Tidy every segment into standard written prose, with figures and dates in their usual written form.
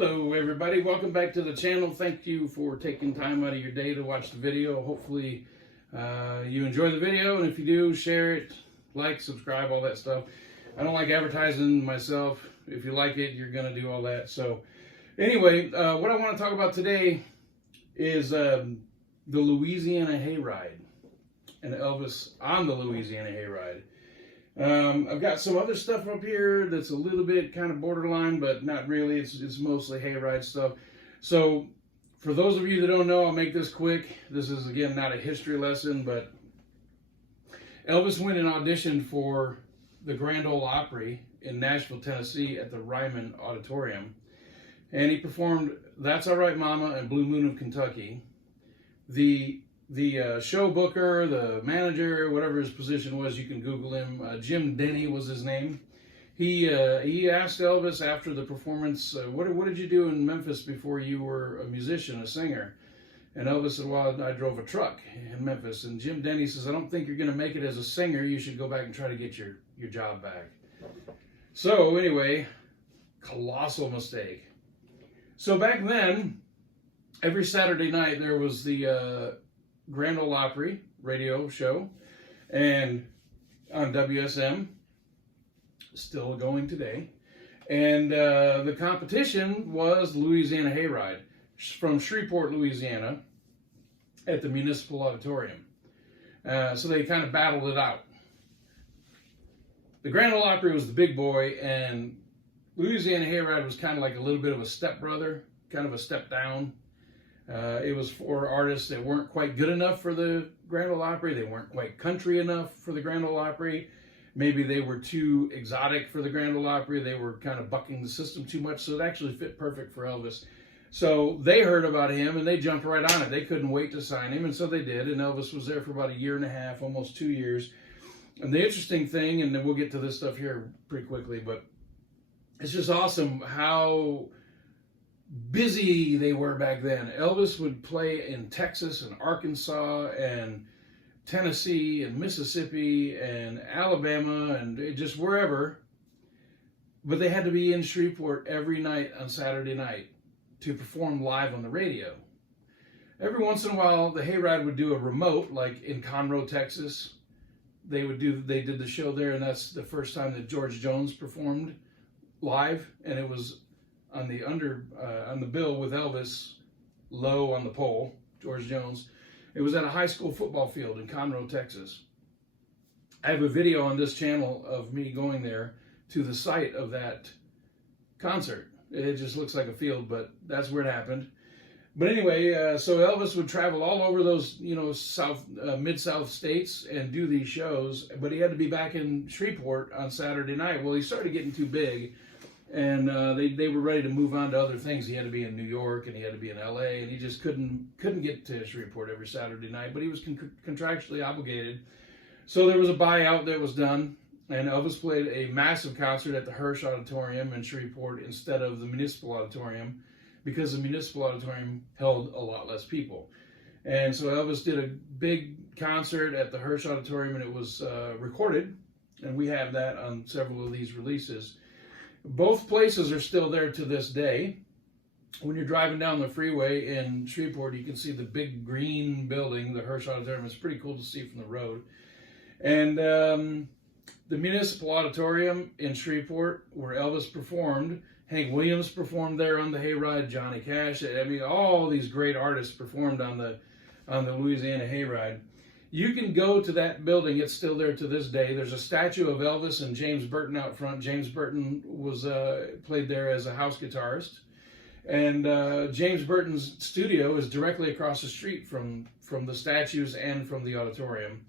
Hello everybody, welcome back to the channel. Thank you for taking time out of your day to watch the video. Hopefully you enjoy the video, and if you do, share it, like, subscribe, all that stuff. I don't like advertising myself. If you like it, you're going to do all that. So anyway, what I want to talk about today is the Louisiana Hayride and Elvis on the Louisiana Hayride. I've got some other stuff up here that's a little bit kind of borderline, but not really. It's mostly hayride stuff. So for those of you that don't know, I'll make this quick. This is, again, not a history lesson, but Elvis went and auditioned for the Grand Ole Opry in Nashville, Tennessee at the Ryman Auditorium. And he performed That's All Right Mama and Blue Moon of Kentucky. The show booker, the manager, whatever his position was, you can Google him. Jim Denny was his name. He asked Elvis after the performance, what did you do in Memphis before you were a musician, a singer? And Elvis said, well, I drove a truck in Memphis. And Jim Denny says, I don't think you're going to make it as a singer. You should go back and try to get your job back. So anyway, colossal mistake. So back then, every Saturday night there was the Grand Ole Opry radio show, and on WSM, still going today. And the competition was Louisiana Hayride from Shreveport, Louisiana, at the Municipal Auditorium. So they kind of battled it out. The Grand Ole Opry was the big boy, and Louisiana Hayride was kind of like a little bit of a stepbrother, kind of a step down. It was for artists that weren't quite good enough for the Grand Ole Opry. They weren't quite country enough for the Grand Ole Opry. Maybe they were too exotic for the Grand Ole Opry. They were kind of bucking the system too much, so it actually fit perfect for Elvis. So they heard about him, and they jumped right on it. They couldn't wait to sign him, and so they did. And Elvis was there for about 1.5 years, almost 2 years. And the interesting thing, and then we'll get to this stuff here pretty quickly, but it's just awesome how busy they were back then. Elvis would play in Texas and Arkansas and Tennessee and Mississippi and Alabama and just wherever. But they had to be in Shreveport every night on Saturday night to perform live on the radio. Every once in a while, the Hayride would do a remote, like in Conroe, Texas. They did the show there, and that's the first time that George Jones performed live, and it was on the bill with Elvis low on the pole, George Jones. It was at a high school football field in Conroe, Texas. I have a video on this channel of me going there to the site of that concert. It just looks like a field, but that's where it happened. But anyway, so Elvis would travel all over those, mid-south states and do these shows, but he had to be back in Shreveport on Saturday night. Well, he started getting too big, and they were ready to move on to other things. He had to be in New York, and he had to be in LA, and he just couldn't get to Shreveport every Saturday night, but he was contractually obligated. So there was a buyout that was done, and Elvis played a massive concert at the Hirsch Auditorium in Shreveport instead of the Municipal Auditorium, because the Municipal Auditorium held a lot less people. And so Elvis did a big concert at the Hirsch Auditorium, and it was recorded, and we have that on several of these releases. Both places are still there to this day. When you're driving down the freeway in Shreveport, you can see the big green building, the Hirsch Auditorium. It's pretty cool to see from the road. And the Municipal Auditorium in Shreveport, where Elvis performed, Hank Williams performed there on the Hayride, Johnny Cash. I mean, all these great artists performed on the Louisiana Hayride. You can go to that building. It's still there to this day. There's a statue of Elvis and James Burton out front. James Burton was played there as a house guitarist. And James Burton's studio is directly across the street from the statues and from the auditorium.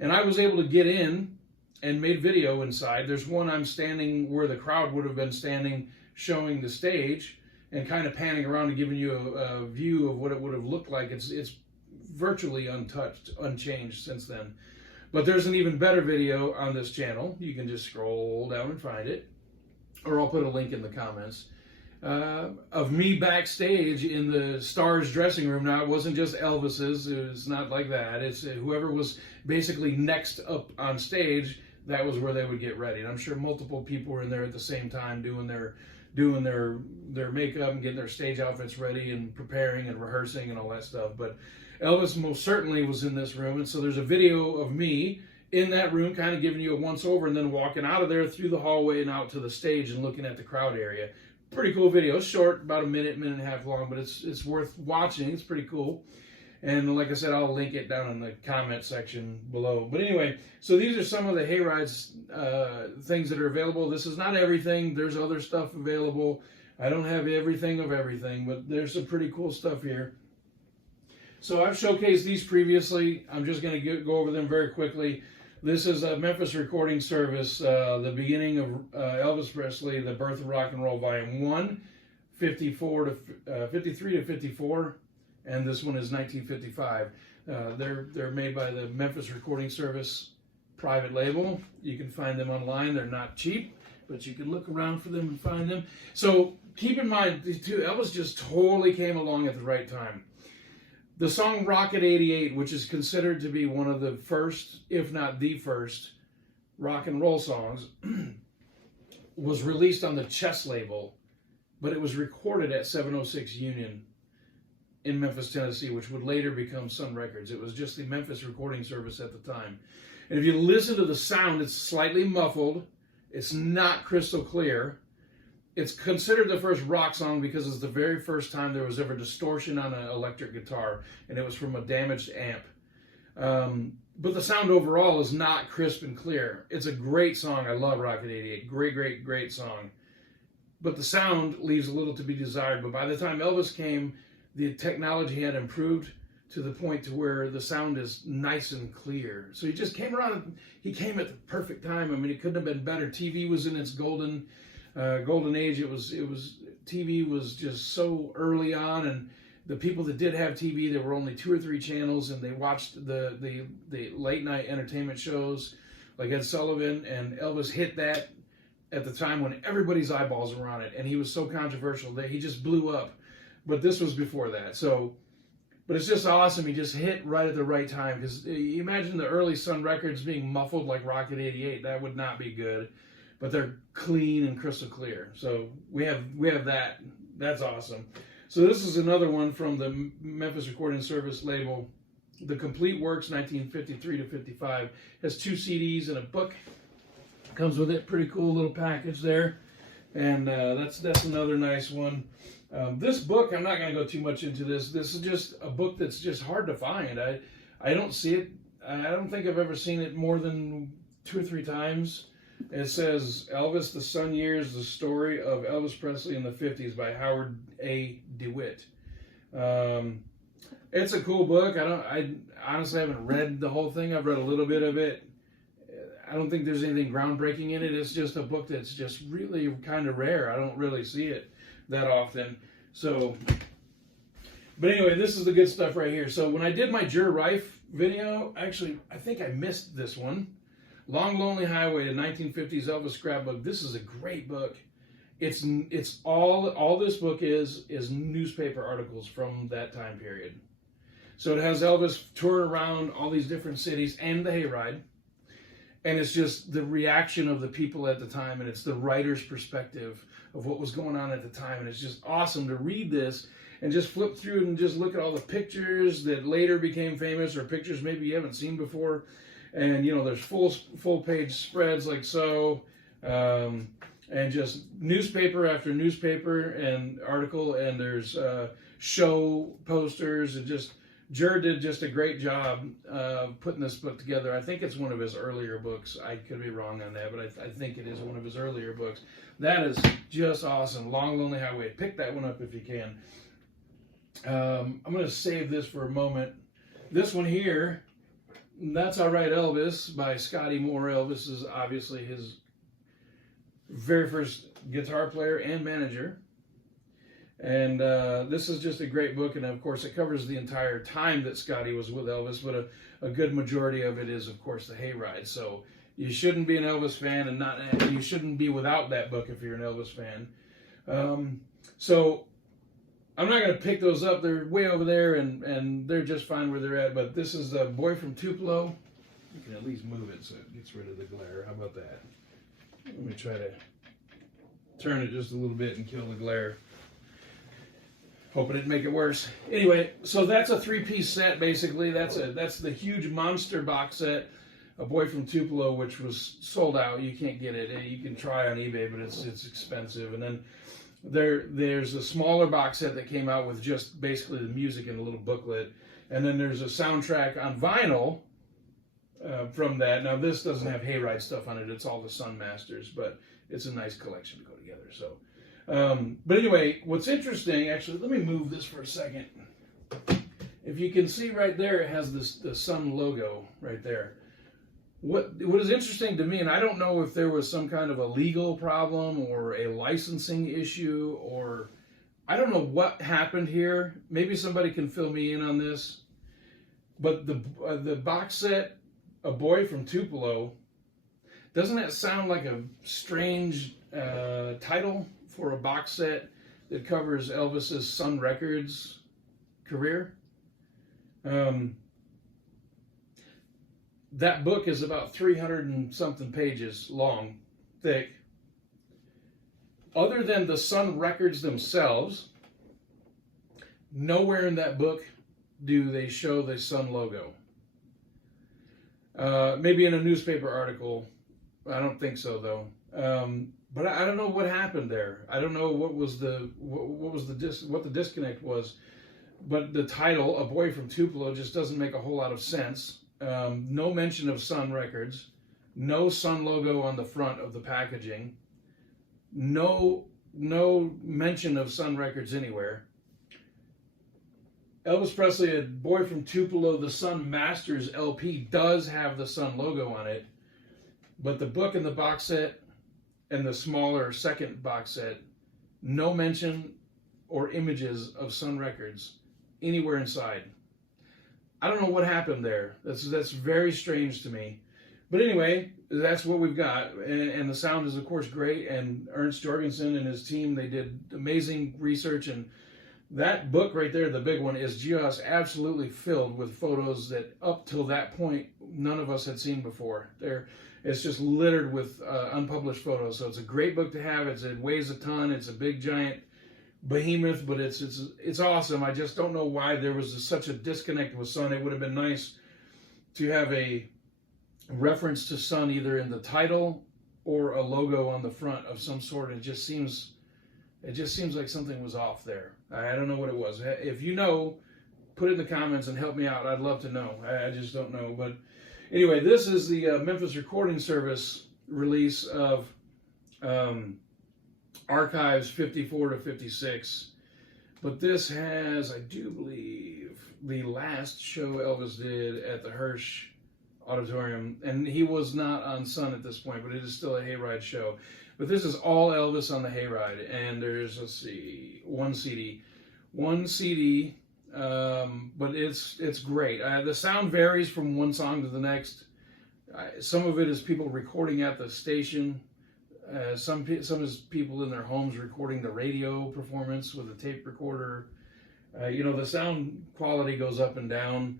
And I was able to get in and made video inside. There's one I'm standing where the crowd would have been standing, showing the stage and kind of panning around and giving you a view of what it would have looked like. It's virtually untouched, unchanged since then. But there's an even better video on this channel. You can just scroll down and find it, or I'll put a link in the comments, of me backstage in the Stars dressing room. Now, it wasn't just Elvis's. It's not like that. It's whoever was basically next up on stage, that was where they would get ready. And I'm sure multiple people were in there at the same time doing their doing their makeup and getting their stage outfits ready and preparing and rehearsing and all that stuff. But Elvis most certainly was in this room, and so there's a video of me in that room kind of giving you a once over and then walking out of there through the hallway and out to the stage and looking at the crowd area. Pretty cool video. It's short, about a minute and a half long, but it's worth watching. It's pretty cool. And like I said, I'll link it down in the comment section below. But anyway, so these are some of the Hayride's things that are available. This is not everything. There's other stuff available. I don't have everything of everything, but there's some pretty cool stuff here. So I've showcased these previously. I'm just going to go over them very quickly. This is a Memphis recording service, the beginning of Elvis Presley, The Birth of Rock and Roll, Volume 1, 53 to 54, and this one is 1955. They're made by the Memphis Recording Service private label. You can find them online. They're not cheap, but you can look around for them and find them. So keep in mind, too, Elvis just totally came along at the right time. The song Rocket 88, which is considered to be one of the first, if not the first, rock and roll songs, was released on the Chess label, but it was recorded at 706 Union in Memphis, Tennessee, which would later become Sun Records. It was just the Memphis Recording Service at the time. And if you listen to the sound, it's slightly muffled. It's not crystal clear. It's considered the first rock song because it's the very first time there was ever distortion on an electric guitar, and it was from a damaged amp. But the sound overall is not crisp and clear. It's a great song. I love Rocket 88. Great, great, great song. But the sound leaves a little to be desired. But by the time Elvis came, the technology had improved to the point to where the sound is nice and clear. So he just came around. He came at the perfect time. I mean, it couldn't have been better. TV was in its golden age. It was TV was just so early on, and the people that did have TV, there were only 2 or 3 channels, and they watched the late night entertainment shows like Ed Sullivan, and Elvis hit that at the time when everybody's eyeballs were on it, and he was so controversial that he just blew up. But this was before that, so. But it's just awesome. He just hit right at the right time, because you imagine the early Sun records being muffled like Rocket 88. That would not be good. But they're clean and crystal clear. So we have that. That's awesome. So this is another one from the Memphis Recording Service label. The Complete Works 1953 to 55 has 2 CDs and a book. Comes with it. Pretty cool little package there. And that's another nice one. This book, I'm not going to go too much into this. This is just a book that's just hard to find. I don't see it. I don't think I've ever seen it more than 2 or 3 times. It says Elvis, the Sun Years, the story of Elvis Presley in the 50s by Howard A. DeWitt. It's a cool book. I honestly haven't read the whole thing. I've read a little bit of it. I don't think there's anything groundbreaking in it. It's just a book that's just really kind of rare. I don't really see it that often. So, but anyway, this is the good stuff right here. So when I did my Jur Rife video, actually, I think I missed this one. Long Lonely Highway, a 1950s Elvis scrapbook. This is a great book. It's all this book is newspaper articles from that time period. So it has Elvis touring around all these different cities and the Hayride. And it's just the reaction of the people at the time, and it's the writer's perspective of what was going on at the time. And it's just awesome to read this and just flip through and just look at all the pictures that later became famous, or pictures maybe you haven't seen before. And, you know, there's full page spreads like so, and just newspaper after newspaper and article, and there's show posters, and just Jur did just a great job putting this book together. I think it's one of his earlier books. I could be wrong on that, but I think it is one of his earlier books. That is just awesome. Long Lonely Highway. Pick that one up if you can. I'm going to save this for a moment. This one here, That's All Right, Elvis by Scotty Moore. Elvis is obviously his very first guitar player and manager. And this is just a great book, and of course it covers the entire time that Scotty was with Elvis, but a good majority of it is, of course, the Hayride. So you shouldn't be an Elvis fan, and you shouldn't be without that book if you're an Elvis fan. So I'm not going to pick those up. They're way over there, and they're just fine where they're at. But this is the Boy from Tupelo. You can at least move it so it gets rid of the glare. How about that? Let me try to turn it just a little bit and kill the glare. Hope it didn't make it worse. Anyway, so that's a 3-piece set basically. That's the huge monster box set, A Boy from Tupelo, which was sold out. You can't get it. You can try on eBay, but it's expensive. And then there's a smaller box set that came out with just basically the music and a little booklet. And then there's a soundtrack on vinyl from that. Now this doesn't have Hayride stuff on it. It's all the Sun Masters, but it's a nice collection to go together. So. But anyway, what's interesting, actually, let me move this for a second. If you can see right there, it has the Sun logo right there. What is interesting to me, and I don't know if there was some kind of a legal problem or a licensing issue, or I don't know what happened here. Maybe somebody can fill me in on this. But the box set, A Boy from Tupelo, doesn't that sound like a strange title for a box set that covers Elvis's Sun Records career? That book is about 300 and something pages long, thick. Other than the Sun Records themselves, nowhere in that book do they show the Sun logo. Maybe in a newspaper article. I don't think so though. But I don't know what happened there. I don't know what the disconnect was. But the title, A Boy from Tupelo, just doesn't make a whole lot of sense. No mention of Sun Records. No Sun logo on the front of the packaging. No mention of Sun Records anywhere. Elvis Presley, A Boy from Tupelo, the Sun Masters LP does have the Sun logo on it. But the book and the box set and the smaller second box set, no mention or images of Sun Records anywhere inside. I don't know what happened there. That's very strange to me. But anyway, that's what we've got. And the sound is, of course, great. And Ernst Jorgensen and his team, they did amazing research. And that book right there, the big one, is just absolutely filled with photos that up till that point, none of us had seen before. It's just littered with unpublished photos. So it's a great book to have. It weighs a ton. It's a big, giant behemoth, but it's awesome. I just don't know why there was such a disconnect with Sun. It would have been nice to have a reference to Sun either in the title or a logo on the front of some sort. It just seems like something was off there. I don't know what it was. If you know, put it in the comments and help me out. I'd love to know. I just don't know. But anyway, this is the Memphis Recording Service release of Archives 54 to 56. But this has, I do believe, the last show Elvis did at the Hirsch Auditorium. And he was not on Sun at this point, but it is still a Hayride show. But this is all Elvis on the Hayride. And there's, let's see, one CD. But it's great. The sound varies from one song to the next. Some of it is people recording at the station. Some is people in their homes recording the radio performance with a tape recorder. The sound quality goes up and down.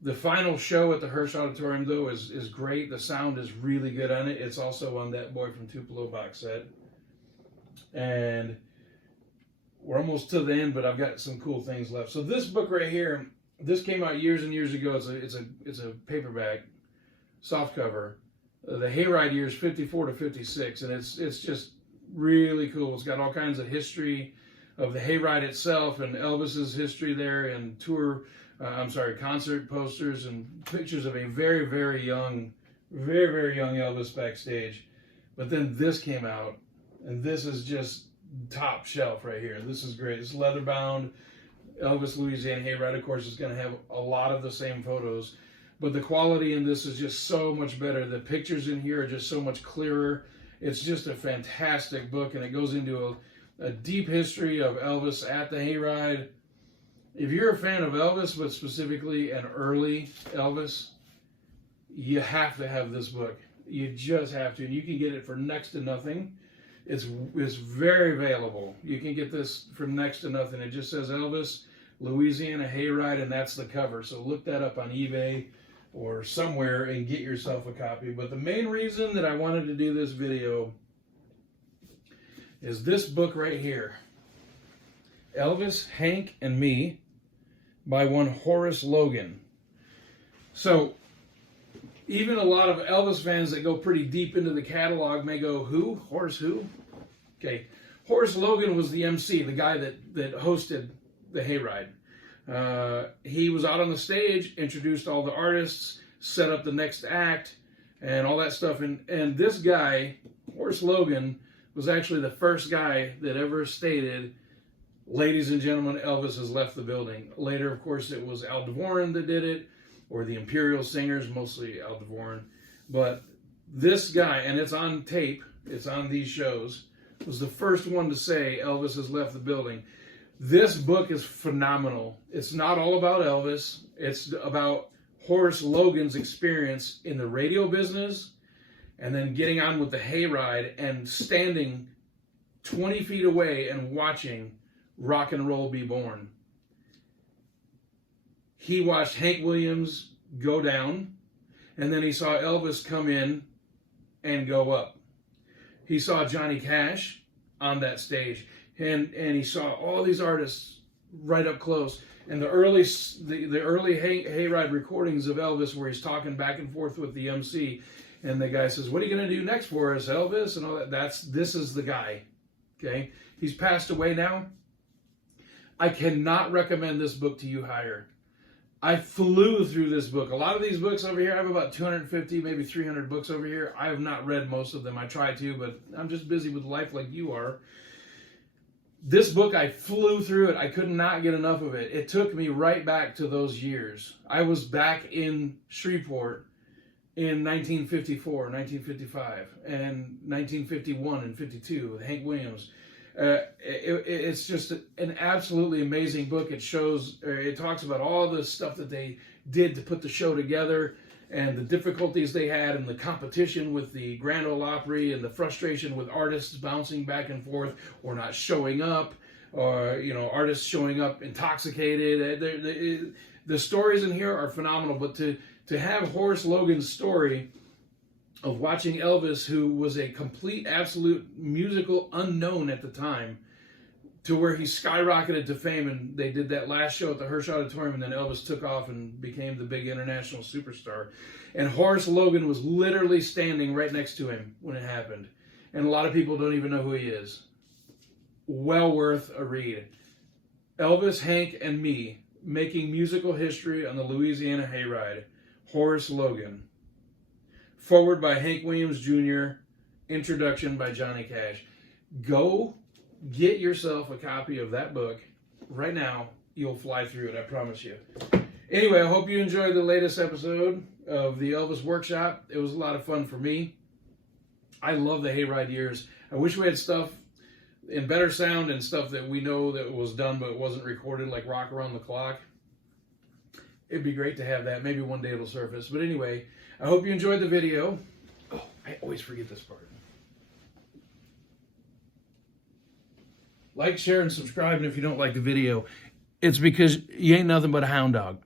The final show at the Hirsch Auditorium, though, is great. The sound is really good on it. It's also on that Boy from Tupelo box set. And we're almost to the end, but I've got some cool things left. So this book right here, this came out years and years ago. It's a paperback, softcover. The Hayride years 54 to 56, and it's just really cool. It's got all kinds of history of the Hayride itself and Elvis's history there, and concert posters and pictures of a very, very young Elvis backstage. But then this came out, and this is just top shelf right here. This is great. It's leather bound. Elvis Louisiana Hayride, of course, is going to have a lot of the same photos. But the quality in this is just so much better. The pictures in here are just so much clearer. It's just a fantastic book, and it goes into a deep history of Elvis at the Hayride. If you're a fan of Elvis, but specifically an early Elvis, you have to have this book. You just have to. And you can get it for next to nothing. It's very available. You can get this for next to nothing. It just says Elvis Louisiana Hayride, and that's the cover. So look that up on eBay or somewhere and get yourself a copy. But the main reason that I wanted to do this video is this book right here, Elvis, Hank, and Me, by one Horace Logan. So even a lot of Elvis fans that go pretty deep into the catalog may go, who? Horace who? Okay. Horace Logan was the MC, the guy that hosted the Hayride. He was out on the stage, introduced all the artists, set up the next act, and all that stuff. And this guy, Horace Logan, was actually the first guy that ever stated, "Ladies and gentlemen, Elvis has left the building." Later, of course, it was Al Dvorin that did it, or the Imperial Singers, mostly Al Dvorin. But this guy, and it's on tape, it's on these shows, was the first one to say Elvis has left the building. This book is phenomenal. It's not all about Elvis. It's about Horace Logan's experience in the radio business, and then getting on with the Hayride and standing 20 feet away and watching rock and roll be born. He watched Hank Williams go down, and then he saw Elvis come in and go up. He saw Johnny Cash on that stage, and he saw all these artists right up close. And the early Hayride recordings of Elvis, where he's talking back and forth with the MC, and the guy says, "What are you going to do next for us, Elvis?" and all that. This is the guy. Okay, he's passed away now. I cannot recommend this book to you higher. I flew through this book. A lot of these books over here, I have about 250, maybe 300 books over here. I have not read most of them. I try to, but I'm just busy with life like you are. This book, I flew through it. I could not get enough of it. It took me right back to those years. I was back in Shreveport in 1954, 1955, and 1951 and 52 with Hank Williams. It's just an absolutely amazing book. It talks about all the stuff that they did to put the show together, and the difficulties they had, and the competition with the Grand Ole Opry, and the frustration with artists bouncing back and forth or not showing up, or artists showing up intoxicated. The stories in here are phenomenal. But to have Horace Logan's story of watching Elvis, who was a complete, absolute musical unknown at the time, to where he skyrocketed to fame, and they did that last show at the Hirsch Auditorium, and then Elvis took off and became the big international superstar. And Horace Logan was literally standing right next to him when it happened. And a lot of people don't even know who he is. Well worth a read. Elvis, Hank, and Me, Making Musical History on the Louisiana Hayride. Horace Logan. Forward by Hank Williams Jr., introduction by Johnny Cash. Go get yourself a copy of that book right now. You'll fly through it, I promise you. Anyway, I hope you enjoyed the latest episode of the Elvis Workshop. It was a lot of fun for me. I love the Hayride years. I wish we had stuff in better sound and stuff that we know that was done but wasn't recorded, like Rock Around the Clock. It'd be great to have that. Maybe one day it'll surface. But anyway, I hope you enjoyed the video. Oh, I always forget this part. Like, share, and subscribe. And if you don't like the video, it's because you ain't nothing but a hound dog.